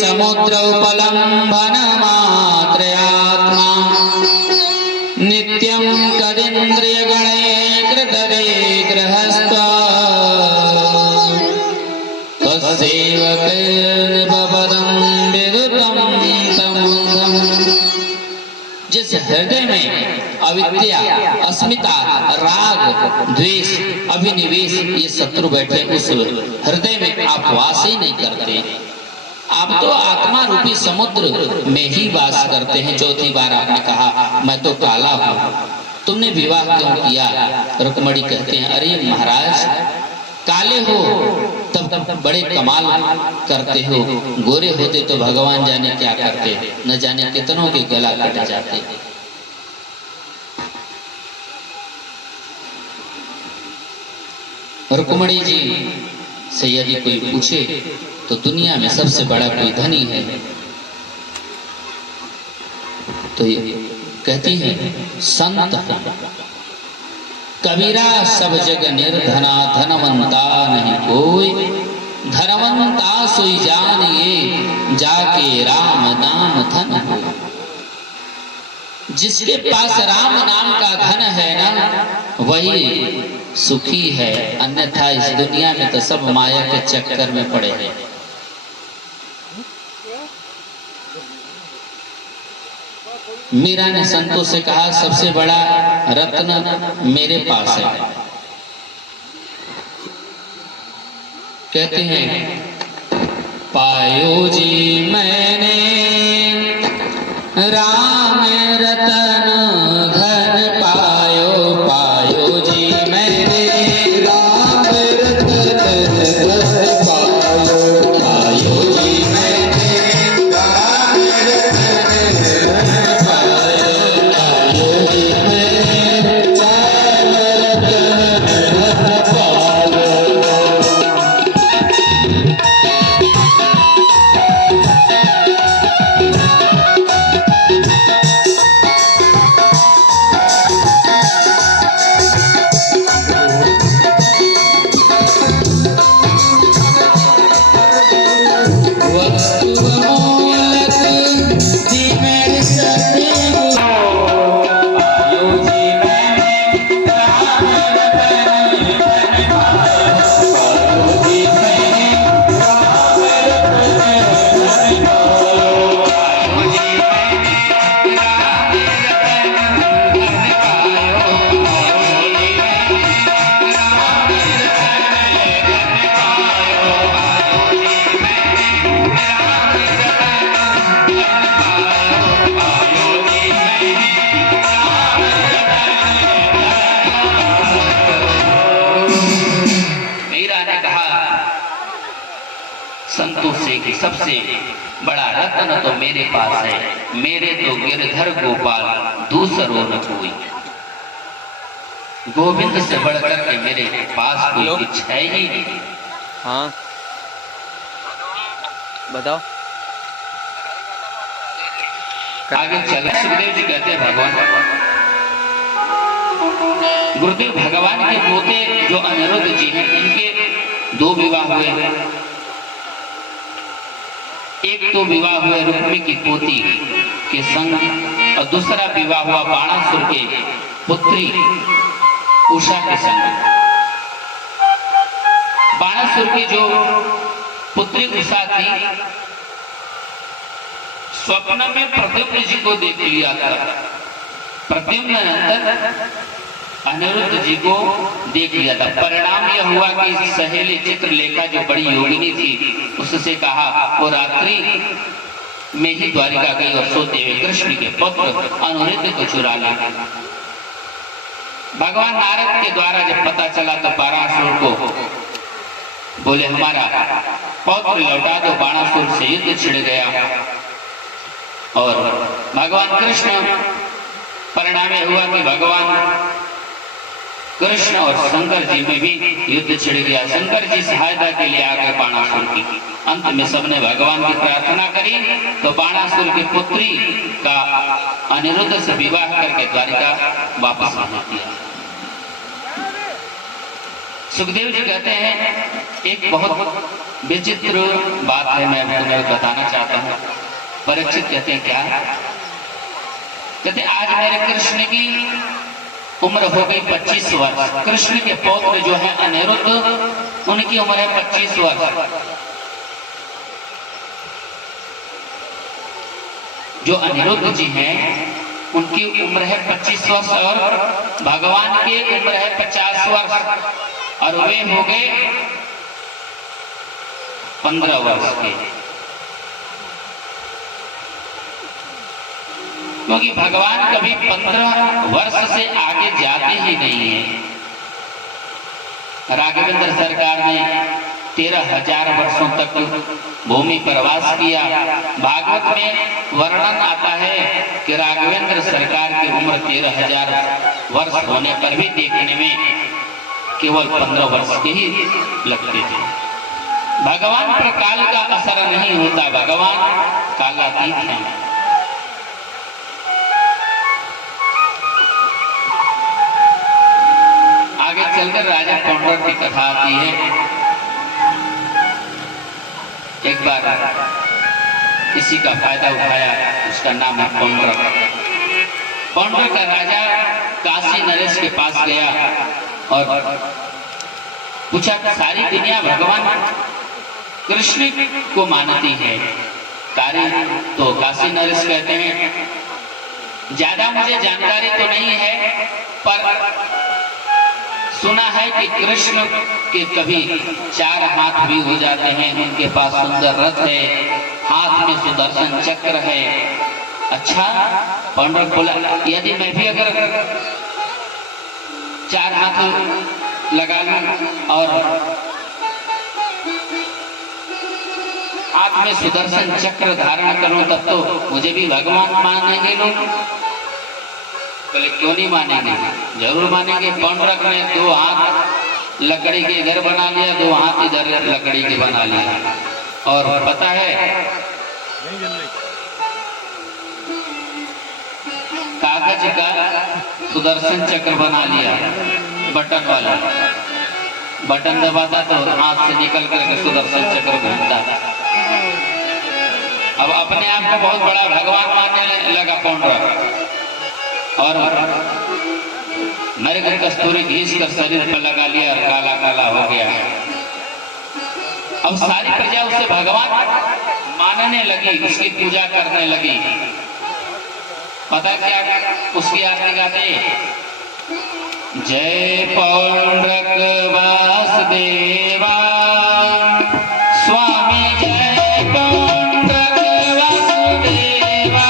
समुद्रोपलम्भन मात्रयात्मा नित्यं कदिन्द्रियगणे कृतरे गृहस्थ तस्यैव कृपपदं विदुतं तमुदम्। जिस हृदय में अविद्या, अस्मिता, राग, द्वेष, अभिनिवेश ये शत्रु बैठे, उस हृदय में आप वास ही नहीं करते। आप तो आत्मा रूपी समुद्र में ही वास करते हैं। चौथी बार आपने कहा मैं तो काला हूँ। तुमने विवाह क्यों किया? रुक्मणी कहते हैं अरे महाराज, काले हो तब बड़े कमाल करते हो, गोरे होते तो भगवान जाने क्या करते, न जाने कितनों के गला कट जाते। रुक्मणी जी से यदि कोई पूछे तो दुनिया में सबसे बड़ा कोई धनी है तो ये कहती है संत है। कबीरा सब जग निर्धना, धनवंता नहीं कोई, धनवंता सोई जानिए जाके राम नाम धन हो। जिसके पास राम नाम का धन है ना वही सुखी है, अन्यथा इस दुनिया में तो सब माया के चक्कर में पड़े हैं। मीरा ने संतों से कहा सबसे बड़ा रत्न मेरे पास है। कहते हैं पायो जी मैंने राम रतन धन पायो, पायो जी मैंने राम रतन धन पायो, पायो जी मैंने राम रतन धन पायो, पायो जी मैंने राम रतन धन पायो। संतों से कि सबसे बड़ा रत्न तो मेरे पास है, मेरे तो गिरधर गोपाल दूसरो न कोई। गोविंद से बढ़कर के मेरे पास कोई कुछ है ही नहीं। हाँ बताओ। आगे चले सुखदेव जी कहते हैं भगवान गुरुदेव भगवान के पोते जो अनिरुद्ध जी हैं इनके दो विवाह हुए। एक तो विवाह हुआ रुक्मी की पोती के संग और दूसरा विवाह हुआ बाणासुर के पुत्री उषा के संग। बाणासुर की जो पुत्री उषा थी स्वप्न में प्रद्युम्न जी को देख लिया था। प्रद्युम्न अनिरुद्ध जी को देख लिया था। परिणाम यह हुआ कि सहेली चित्रलेखा जो बड़ी योगिनी थी उससे कहा वो रात्रि में ही द्वारिका गई और सोते हुए कृष्ण के पुत्र अनुरुद्ध को चुरा लिया। भगवान नारद के द्वारा जब पता चला तो बाणासुर को बोले हमारा पौत्र लौटा दो। बाणासुर से युद्ध छिड़ गया और भगवान कृष्ण परिणाम हुआ कि भगवान कृष्ण और शंकर जी में भी युद्ध छिड़ गया। शंकर जी सहायता के लिए आ गए बाणासुर की। अंत में सबने भगवान की प्रार्थना करी तो बाणासुर की पुत्री का अनिरुद्ध से विवाह करके द्वारिका वापस आने दिया। सुखदेव जी कहते हैं एक बहुत विचित्र बात है, मैं तुम्हें बताना चाहता हूँ। परीक्षित कहते हैं क्या? कहते आज मेरे कृष्ण की उम्र हो गई 25 वर्ष। कृष्ण के पौत्र जो है अनिरुद्ध, उनकी उम्र है 25 वर्ष। जो अनिरुद्ध जी हैं उनकी उम्र है 25 वर्ष और भगवान की उम्र है 50 वर्ष, और वे हो गए 15 वर्ष के। क्योंकि भगवान कभी 15 वर्ष से आगे जाते ही नहीं है। राघवेंद्र सरकार ने 13,000 वर्षों तक भूमि पर वास किया। भागवत में वर्णन आता है कि राघवेंद्र सरकार की उम्र 13,000 वर्ष होने पर भी देखने में केवल 15 वर्ष के ही लगते थे। भगवान पर काल का असर नहीं होता, भगवान कालातीत हैं। आगे चलकर राजा पौंड्रक की कथा आती है। एक बार किसी का फायदा उठाया, उसका नाम है पौंड्रक। पौंड्रक का राजा काशी नरेश के पास गया और पूछा कि सारी दुनिया भगवान कृष्ण को मानती है, तो काशी नरेश कहते हैं ज्यादा मुझे जानकारी तो नहीं है, पर सुना है कि कृष्ण के कभी 4 हाथ भी हो जाते हैं, उनके पास सुंदर रथ है, हाथ में सुदर्शन चक्र है। अच्छा, पौंड्रक बोला यदि मैं भी अगर 4 हाथ लगा लूं और हाथ में सुदर्शन चक्र धारण करूं, तब तो मुझे भी भगवान मानेंगे लोग। बोले क्यों नहीं मानेंगे, जरूर मानेंगे। पौंड्रक ने 2 हाथ लकड़ी के इधर बना लिया, 2 हाथ इधर लकड़ी के बना लिया, और पता है कागज का सुदर्शन चक्र बना लिया, बटन वाला। बटन दबाता तो हाथ से निकल करके सुदर्शन चक्र घूमता। अब अपने आप को बहुत बड़ा भगवान मानने लगा पौंड्रक, और मृग कस्तूरी घीस कर शरीर पर लगा लिया और काला काला हो गया। अब सारी प्रजा उसे भगवान मानने लगी, उसकी पूजा करने लगी। पता क्या उसकी आरती गाते? जय पौंड्रक वासुदेवा स्वामी, जय पौंड्रक वासुदेवा,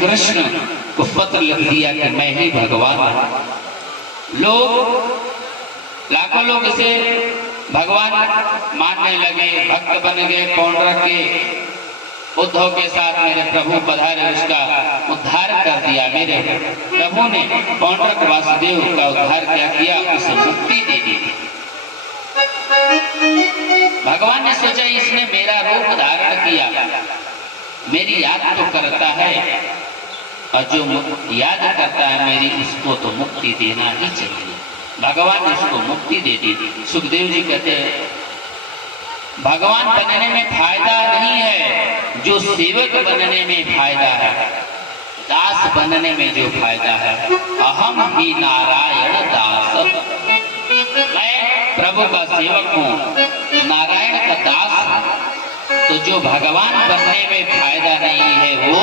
कृष्ण को पत्र लिख दिया कि मैं ही भगवान हूं। लाखों लोग इसे भगवान मानने लगे, भक्त बन गए। पौंड्रक के उद्धव के साथ मेरे प्रभु पधारे, उसका उद्धार कर दिया। मेरे प्रभु ने पौंड्रक वासुदेव का उद्धार क्या किया, उसे मुक्ति दे दी। भगवान ने सोचा इसने मेरा रूप धारण किया, मेरी याद तो करता है, और जो याद करता है मेरी, उसको तो मुक्ति देना ही चाहिए। भगवान ने उसको मुक्ति दे दी। सुखदेव जी कहते हैं भगवान बनने में फायदा नहीं है, जो सेवक बनने में फायदा है, दास बनने में जो फायदा है। अहम ही नारायण दास, मैं प्रभु का सेवक हूँ, नारायण का दास हूँ। तो जो भगवान बनने में फायदा नहीं है, वो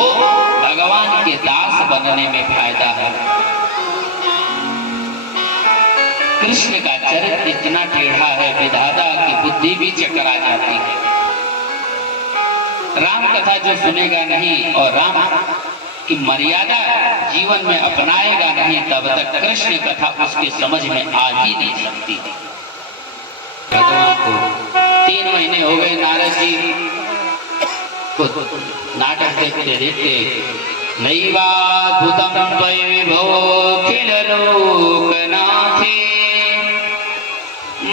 भगवान के दास बनने में फायदा है। कृष्ण का चरित्र इतना टेढ़ा है, विधाता की बुद्धि भी चकरा जाती है। राम कथा जो सुनेगा नहीं और राम की मर्यादा जीवन में अपनाएगा नहीं, तब तक कृष्ण कथा उसके समझ में आ ही नहीं सकती। भगवान को 3 महीने हो गए, नारद जी कुछ नाटक देखते देखते नैवाद्भुतं त्वयि विभो किल लोकनाथे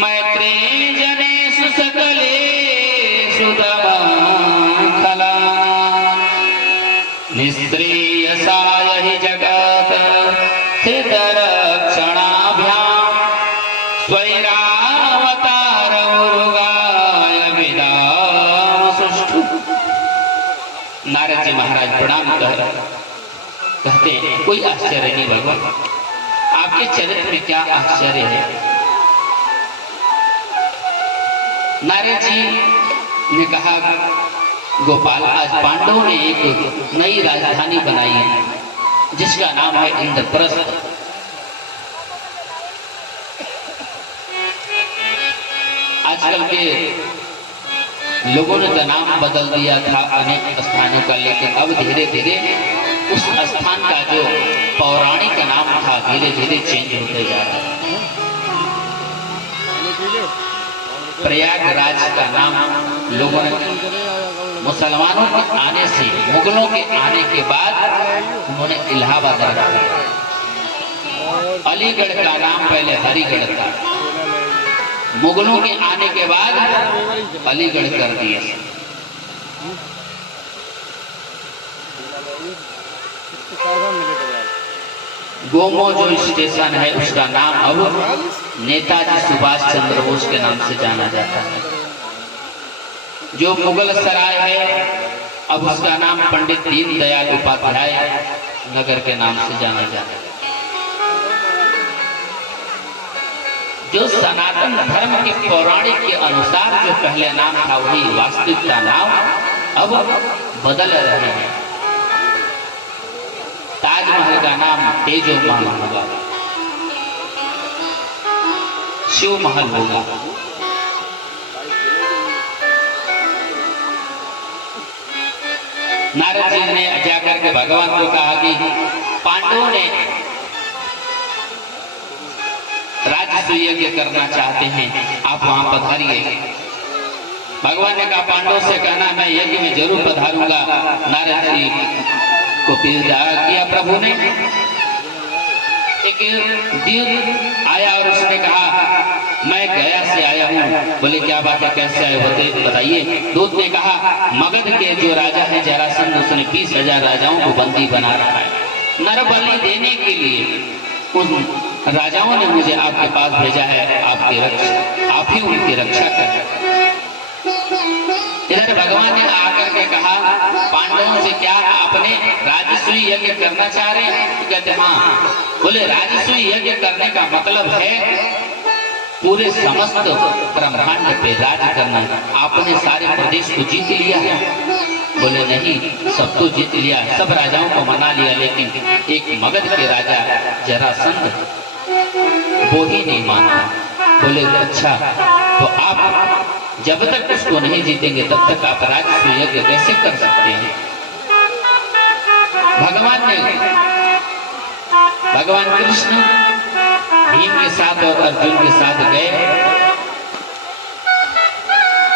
मैत्री जनेषु सकलेषु दमखला निस्त्रीयसाय हि जगत् हितरक्षणाभ्यां स्वैरावतारमुरुगाय विदाम सुष्ठु। नारद जी महाराज प्रणाम कर कहते हैं कोई आश्चर्य नहीं भगवान, आपके चरित्र में क्या आश्चर्य है। नारद जी ने कहा गोपाल, आज पांडवों ने एक नई राजधानी बनाई है जिसका नाम है इंद्रप्रस्थ। आजकल के लोगों ने तो नाम बदल दिया था अनेक स्थानों का, लेकिन अब धीरे धीरे उस स्थान का जो पौराणिक नाम था धीरे धीरे चेंज होते जा रहा है। प्रयागराज का नाम लोगों ने मुसलमानों के आने से, मुगलों के आने के बाद उन्होंने इलाहाबाद रखा। अलीगढ़ का नाम पहले हरिगढ़ था, मुगलों के आने के बाद अलीगढ़ कर दिया। गोमो जो स्टेशन है उसका नाम अब नेताजी सुभाष चंद्र बोस के नाम से जाना जाता है। जो मुगल सराय है अब उसका नाम पंडित दीनदयाल उपाध्याय नगर के नाम से जाना जाता है। जो सनातन धर्म के पौराणिक के अनुसार जो पहले नाम था वही वास्तविकता नाम अब बदल रहे हैं। ताजमहल का नाम तेजो महल होगा, शिव महल होगा। नारद जी ने जाकर के भगवान को कहा कि पांडवों ने राजसूय यज्ञ करना चाहते हैं, आप वहां पधारिए। भगवान ने कहा पांडवों से कहना मैं यज्ञ में जरूर पधारूंगा। नारद जी को विदा किया प्रभु ने। एक दूत आया और उसने कहा मैं गया से आया हूँ। बोले क्या बात है, कैसे आए होते बताइए। दूत ने कहा मगध के जो राजा है जरासंध, उसने 20,000 राजाओं को बंदी बना रखा है। नरबलि देने के लिए उन राजाओं ने मुझे आपके पास भेजा है, आपकी रक्षा, आप ही उनकी रक्षा करें। इधर भगवान ने आकर के कहा पांडवों से क्या आपने राजसूय यज्ञ करना चाह रहे हैं? कहते हाँ। बोले राजसूय यज्ञ करने का मतलब है पूरे समस्त ब्रह्मांड पे राज करना। आपने सारे प्रदेश को जीत लिया है? बोले नहीं, सब तो जीत लिया, सब राजाओं को मना लिया, लेकिन एक मगध के राजा जरासंध वो ही नहीं मानता। बोले अच्छा, तो आप जब तक उसको नहीं जीतेंगे तब तक आप राजसूय यज्ञ कैसे कर सकते हैं? भगवान कृष्ण भीम के साथ और अर्जुन के साथ गए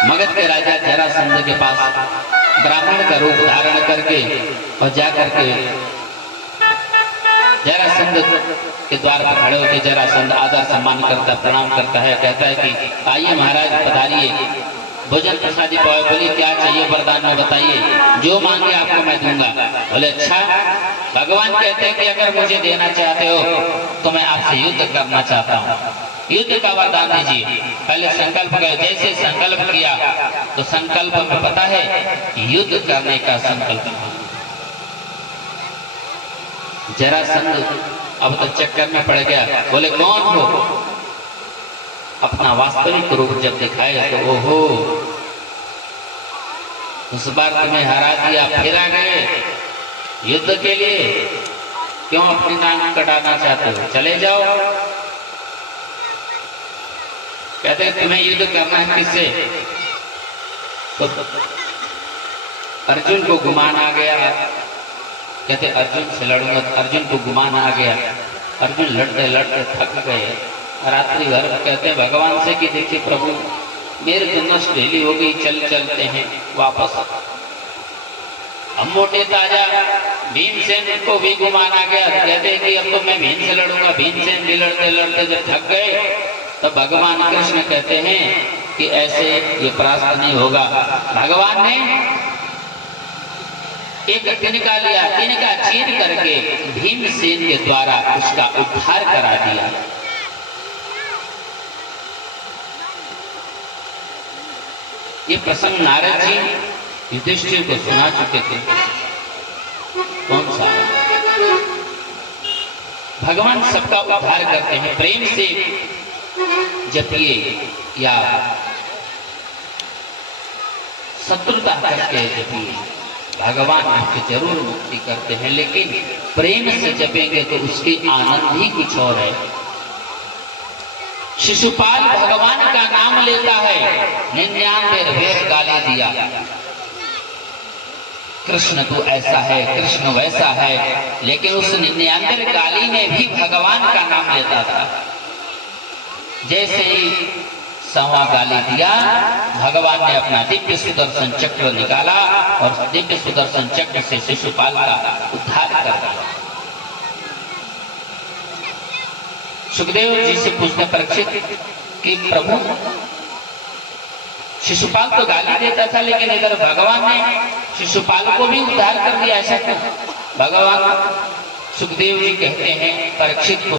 मगध के राजा जरासंध के पास, ब्राह्मण का रूप धारण करके और जाकर के जरासंध के द्वार पर खड़े होकर जरासंध आदर सम्मान करता, प्रणाम करता है, कहता है कि आइए महाराज पधारिए, भोजन प्रसादी पाए। बोलिए क्या चाहिए वरदान में बताइए, जो मांगे आपको मैं दूंगा। बोले अच्छा। भगवान कहते हैं कि अगर मुझे देना चाहते हो तो मैं आपसे युद्ध करना चाहता हूँ, युद्ध का वरदान दीजिए। पहले संकल्प करो। जैसे संकल्प किया तो संकल्प में पता है युद्ध करने का संकल्प। जरासंध अब तो चक्कर में पड़ गया। बोले कौन हो? अपना वास्तविक रूप जब दिखाए तो ओहो, उस बार तुम्हें हरा दिया, फिर आ गए युद्ध के लिए, क्यों अपनी नाक कटाना चाहते हो? चले जाओ। कहते हैं तुम्हें युद्ध करना है किससे? तो अर्जुन को गुमान आ गया। कहते अर्जुन से लड़ूंगा। अर्जुन को गुमान आ गया। अर्जुन लड़ते लड़ते थक गए। रात्रि भर कहते हैं भगवान से कि देखिए प्रभु मेरे तो नस ढीली हो गई, चलते हैं वापस। हम मोटे ताजा भीमसेन को भी घुमाना गया, कहते कि अब तो मैं भीम से लड़ूंगा। भीमसेन भी लड़ते लड़ते जब थक गए तो भगवान कृष्ण कहते हैं कि ऐसे ये परास्त नहीं होगा। भगवान ने एक तिनका लिया, तिनका चीर करके भीमसेन के द्वारा उसका उद्धार करा दिया। ये प्रसंग नारद जी युधिष्ठिर को सुना चुके थे। कौन सा? भगवान सबका उद्धार करते हैं। प्रेम से जपिए या शत्रुता करके जपिए, भगवान आपकी जरूर मुक्ति करते हैं, लेकिन प्रेम से जपेंगे तो उसकी आनंद ही कुछ और है। शिशुपाल भगवान का नाम लेता है, 99 वेद गाली दिया, कृष्ण तो ऐसा है, कृष्ण वैसा है, लेकिन उस 99 गाली में भी भगवान का नाम लेता था। जैसे ही 100वां गाली दिया, भगवान ने अपना दिव्य सुदर्शन चक्र निकाला और दिव्य सुदर्शन चक्र से शिशुपाल का उद्धार कर दिया। सुखदेव जी से पूछते परीक्षित कि प्रभु शिशुपाल तो गाली देता था, लेकिन इधर भगवान ने शिशुपाल को भी उद्धार कर दिया, ऐसा क्यों? भगवान सुखदेव जी कहते हैं परीक्षित को